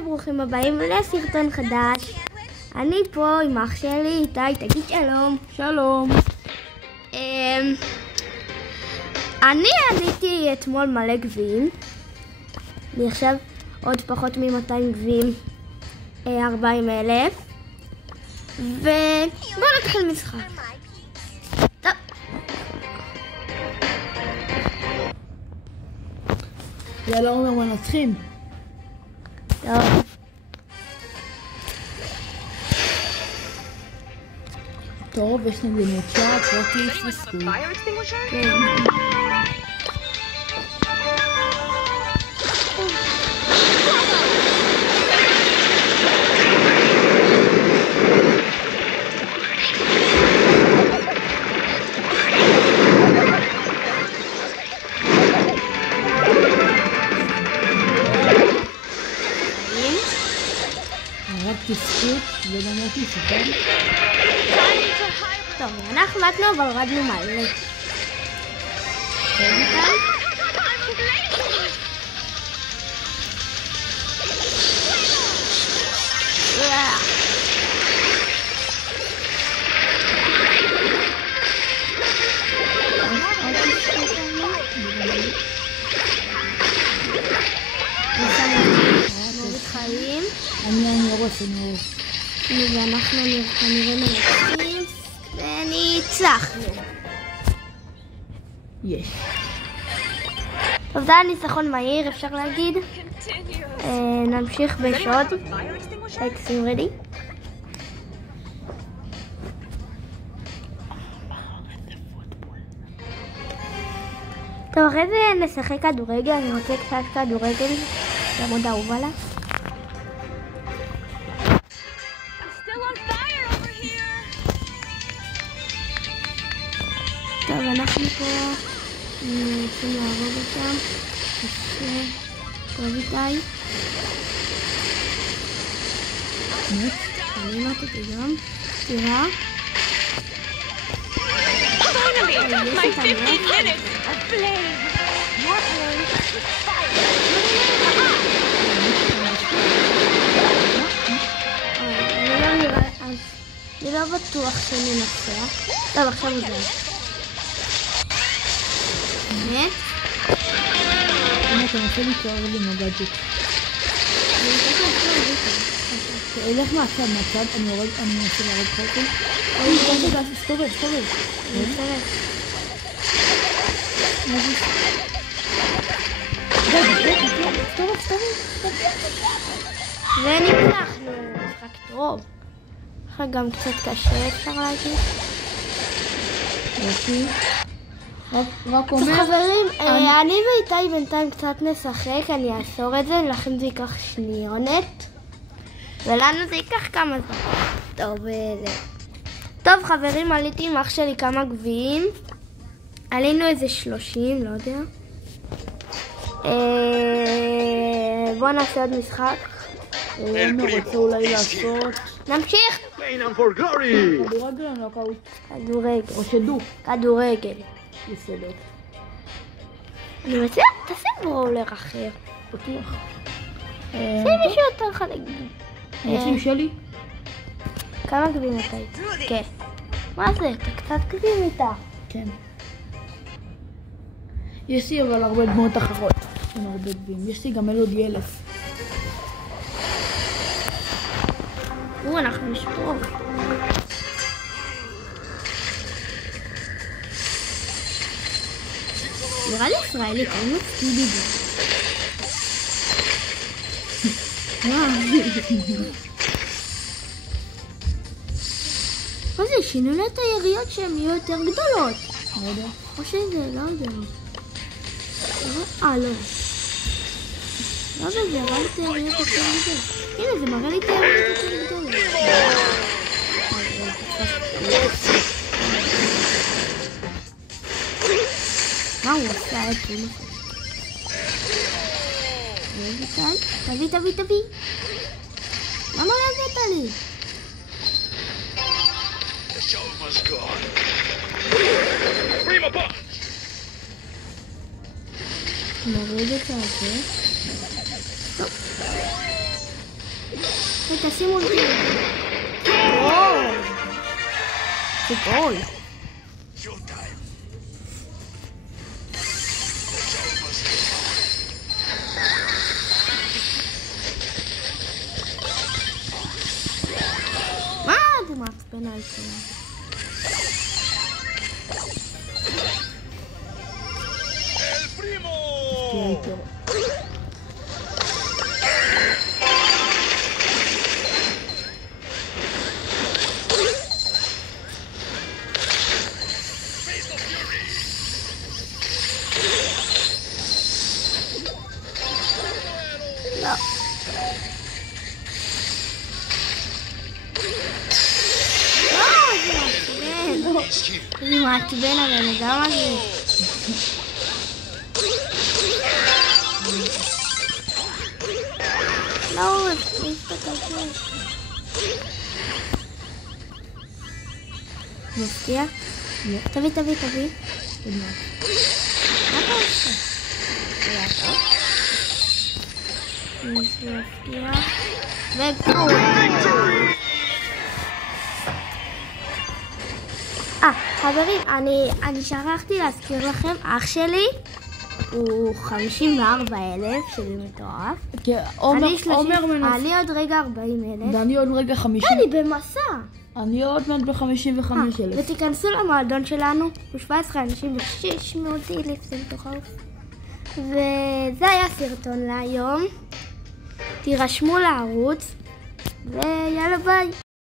וברוכים הבאים לסרטון חדש. אני פה עם אח שלי, איתי, תגיד שלום. שלום. אני עניתי אתמול מלא גביעים. אני עכשיו עוד פחות מ-200 גביעים, 40,000. ובואו נתחיל משחק. טוב. יאללה עומר, מנצחים. טוב. טוב, יש נגדנו צ'אט, רוקיס וסקול. כן. רק תסקות וגם רוקיס, כן? טוב, אנחנו מתנו אבל הורדנו מלא. חיים. אני הורס, אני הורס. ואנחנו כנראה מנצחים וניצחנו. יש. טוב, זה היה ניצחון מהיר, אפשר להגיד. נמשיך בשוד. טקסים רדי. טוב, אחרי זה נשחק כדורגל, אני רוצה קצת כדורגל, זה מאוד אהוב עליי. טוב, אנחנו פה רוצים להרוג אותם. טוב איתי. אני לא תתי גם. תראה. אני לא בטוח שננצח. טוב, עכשיו זה. באמת? הנה, אתה רוצה להתקרב לי מהגאדג'ט. אלך מהצד, אני מנסה להרוג חלקים. סתובב. וניצחנו, משחק טוב. אחר גם קצת קשה, אפשר להגיד. יופי. רק טוב אומר... חברים, אני ואיתי בינתיים קצת נשחק, אני אעשור את זה, לכן זה ייקח שניונת. ולנו זה ייקח כמה זמן. טוב, טוב חברים, עליתי עם אח שלי כמה גביעים. עלינו איזה 30, לא יודע. בואו נעשה עוד משחק. אני רוצה אולי לעשות... נמשיך! כדורגל או נוקאוט? כדורגל. או שדוק? כדורגל. בסדר. אני מציע, תעשה ברולר אחר. פתוח. זה מישהו יותר חלק. רוצים שלי? כמה גביעים אתה איתה? כן. מה זה? אתה קצת גביעים איתה. כן. יש לי אבל הרבה דמות אחרות. עם הרבה גביעים. יש לי גם מלודי 1000. אנחנו נשפור. נראה לי ישראלי, קוראים לו סקיבידי. מה זה? שינו לה את היריות שהן יהיו יותר גדולות. לא יודע. או שזה, לא יודע. לא. לא יודע, זה הראה לי את היריות יותר גדולות. הנה, זה מראה לי את היריות יותר גדולות. מה הוא עושה את זה? תביא. למה לא הבאת לי? נוריד את זה. ותשימו אותי. גול! זה גול. מה? זה מעצבן על זה. לא. זה מעצבן הבן אדם הזה. לא, הוא הפריס את הכזה. מפתיע? תביא. מה אתה עושה? מפתיע. וגול! חברים, אני שכחתי להזכיר לכם, אח שלי הוא 54,000, שזה מטורף. אני עוד רגע 40,000. ואני עוד רגע 50. אני במסע. אני עוד מעט ב-55,000. ותיכנסו למועדון שלנו, הוא 17 אנשים ו-600,000, זה מטורף. וזה היה סרטון להיום. תירשמו לערוץ, ויאללה ביי.